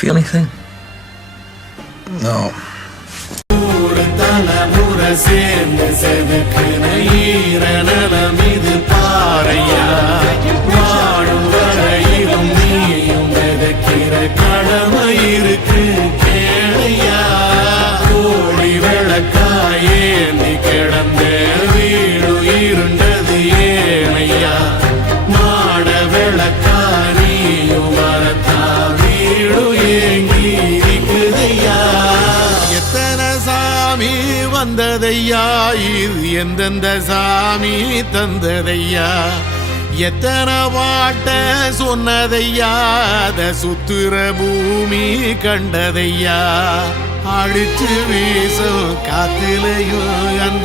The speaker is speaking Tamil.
Feel anything? No. சேர்ந்து செதுக்கின ஈரநலம் இது பாறையா வாழும் வரையிலும் நீயும் விதைக்கிற கடமை இருக்கு கேளையா கோழி விளக்காயேந்தி கிடந்த வீடு இருண்டது ஏனையா மாட விளக்கா நீயும் வரத்தா வீடு ஏங்கி இருக்குதையா எத்தனை சாமி வந்ததையா இது எந்தெந்த சாமி தந்ததையா எத்தனை பாட்ட சொன்னதையா அத சுத்துற பூமி கண்டதையா அடிச்சு வீசும் காத்திலையும் அந்த